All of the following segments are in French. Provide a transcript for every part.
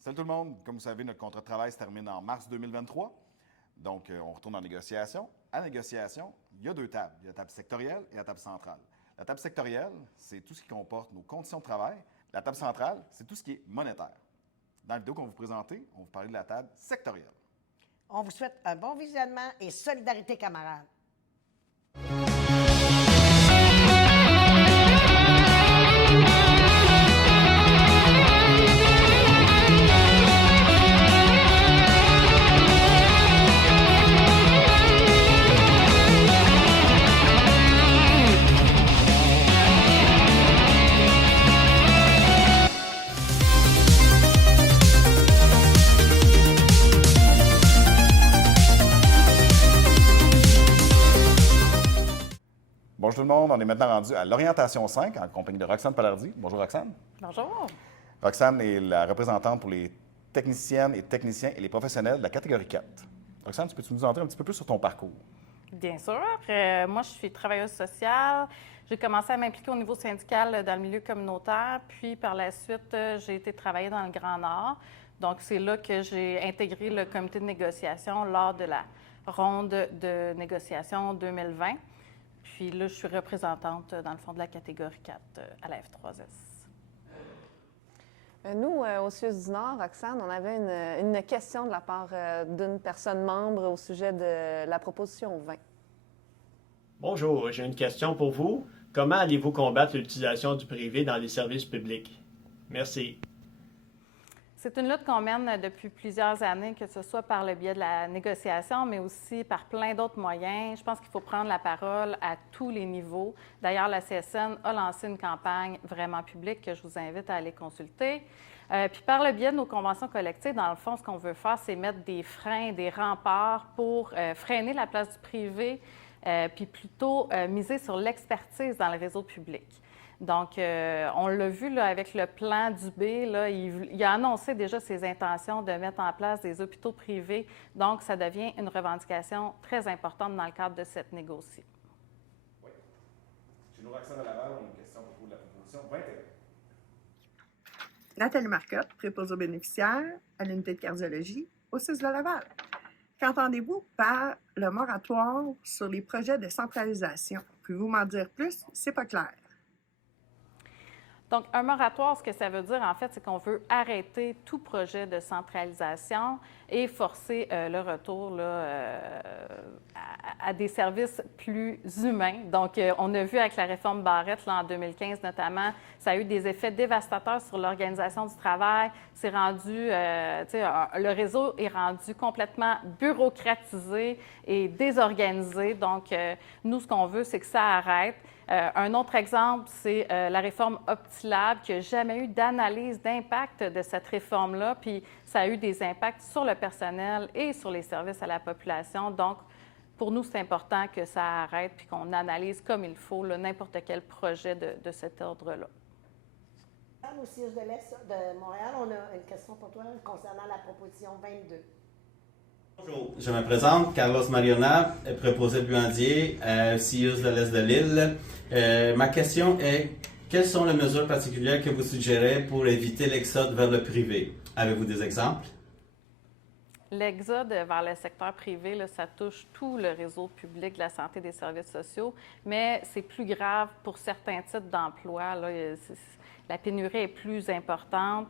Salut tout le monde. Comme vous savez, notre contrat de travail se termine en mars 2023. Donc, on retourne en négociation. À négociation, il y a deux tables. Il y a la table sectorielle et la table centrale. La table sectorielle, c'est tout ce qui comporte nos conditions de travail. La table centrale, c'est tout ce qui est monétaire. Dans la vidéo qu'on va vous présenter, on va vous parler de la table sectorielle. On vous souhaite un bon visionnement et solidarité, camarades. Bonjour tout le monde, on est maintenant rendu à l'orientation 5 en compagnie de Roxane Palardi. Bonjour Roxane. Bonjour. Roxane est la représentante pour les techniciennes et techniciens et les professionnels de la catégorie 4. Roxane, peux-tu nous en dire un petit peu plus sur ton parcours? Bien sûr. Moi, je suis travailleuse sociale. J'ai commencé à m'impliquer au niveau syndical dans le milieu communautaire. Puis, par la suite, j'ai été travailler dans le Grand Nord. Donc, c'est là que j'ai intégré le comité de négociation lors de la ronde de négociation 2020. Puis là, je suis représentante, dans le fond, de la catégorie 4 à la F3S. Nous, au CIUS du Nord, Roxane, on avait une question de la part d'une personne membre au sujet de la proposition 20. Bonjour, j'ai une question pour vous. Comment allez-vous combattre l'utilisation du privé dans les services publics? Merci. C'est une lutte qu'on mène depuis plusieurs années, que ce soit par le biais de la négociation, mais aussi par plein d'autres moyens. Je pense qu'il faut prendre la parole à tous les niveaux. D'ailleurs, la CSN a lancé une campagne vraiment publique que je vous invite à aller consulter. Puis par le biais de nos conventions collectives, dans le fond, ce qu'on veut faire, c'est mettre des freins, des remparts pour freiner la place du privé, puis plutôt miser sur l'expertise dans le réseau public. Donc, on l'a vu là, avec le plan Dubé, là, il a annoncé déjà ses intentions de mettre en place des hôpitaux privés. Donc, ça devient une revendication très importante dans le cadre de cette négocie. Oui. Chez nous, Roxane à Laval, on a une question pour vous de la proposition 21. Nathalie Marcotte, préposée aux bénéficiaires à l'unité de cardiologie au CIUS de Laval. Qu'entendez-vous par le moratoire sur les projets de centralisation? Pouvez-vous m'en dire plus? C'est pas clair. Donc, un moratoire, ce que ça veut dire, en fait, c'est qu'on veut arrêter tout projet de centralisation et forcer le retour là, à des services plus humains. Donc, on a vu avec la réforme Barrette, là, en 2015 notamment, ça a eu des effets dévastateurs sur l'organisation du travail. C'est rendu, le réseau est rendu complètement bureaucratisé et désorganisé. Donc, nous, ce qu'on veut, c'est que ça arrête. Un autre exemple, c'est la réforme OptiLab, qui n'a jamais eu d'analyse d'impact de cette réforme-là, puis ça a eu des impacts sur le personnel et sur les services à la population. Donc, pour nous, c'est important que ça arrête puis qu'on analyse comme il faut n'importe quel projet de cet ordre-là. Au CIUS de l'Est de Montréal, on a une question pour toi concernant la proposition 22. Bonjour, je me présente, Carlos Mariona, préposé de Buandier, CIUS de l'Est de l'île. Ma question est, quelles sont les mesures particulières que vous suggérez pour éviter l'exode vers le privé? Avez-vous des exemples? L'exode vers le secteur privé, là, ça touche tout le réseau public de la santé et des services sociaux, mais c'est plus grave pour certains types d'emplois. La pénurie est plus importante.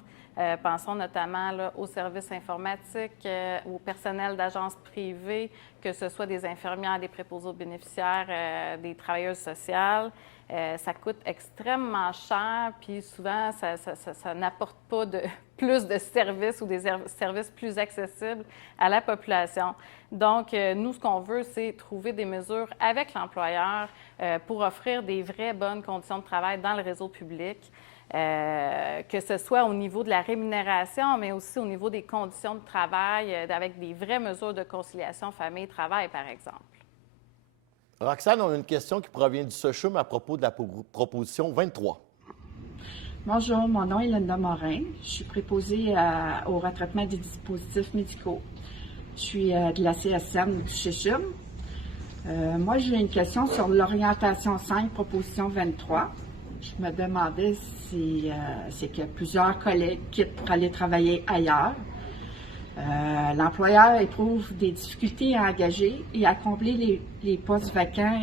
Pensons notamment là, aux services informatiques, au personnel d'agences privées, que ce soit des infirmières, des préposés aux bénéficiaires, des travailleuses sociales. Ça coûte extrêmement cher, puis souvent, ça n'apporte pas plus de services ou des services plus accessibles à la population. Donc, nous, ce qu'on veut, c'est trouver des mesures avec l'employeur pour offrir des vraies bonnes conditions de travail dans le réseau public. Que ce soit au niveau de la rémunération, mais aussi au niveau des conditions de travail, avec des vraies mesures de conciliation famille-travail, par exemple. Roxane, on a une question qui provient du SOCHUM à propos de la proposition 23. Bonjour, mon nom est Linda Morin. Je suis préposée au retraitement des dispositifs médicaux. Je suis de la CSN du SOCHUM. Moi, j'ai une question sur l'orientation 5, proposition 23. Je me demandais si c'est que plusieurs collègues quittent pour aller travailler ailleurs. L'employeur éprouve des difficultés à engager et à combler les postes vacants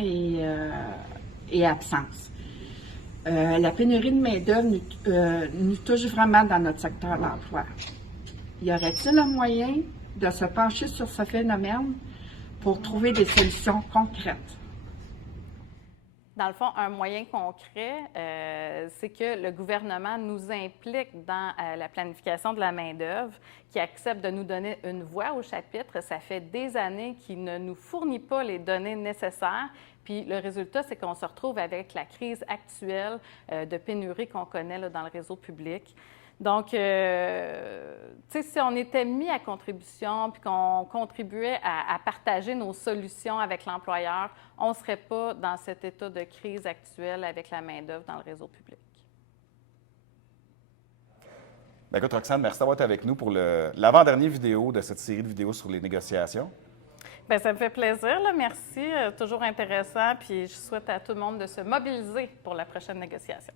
et absences. La pénurie de main-d'œuvre nous touche vraiment dans notre secteur d'emploi. Y aurait-il un moyen de se pencher sur ce phénomène pour trouver des solutions concrètes? Dans le fond, un moyen concret, c'est que le gouvernement nous implique dans la planification de la main-d'œuvre, qui accepte de nous donner une voix au chapitre. Ça fait des années qu'il ne nous fournit pas les données nécessaires. Puis le résultat, c'est qu'on se retrouve avec la crise actuelle de pénurie qu'on connaît là, dans le réseau public. Donc, tu sais, si on était mis à contribution puis qu'on contribuait à partager nos solutions avec l'employeur, on ne serait pas dans cet état de crise actuelle avec la main-d'œuvre dans le réseau public. Bien, écoute, Roxane, merci d'avoir été avec nous pour l'avant-dernière vidéo de cette série de vidéos sur les négociations. Bien, ça me fait plaisir, là. Merci. Toujours intéressant. Puis je souhaite à tout le monde de se mobiliser pour la prochaine négociation.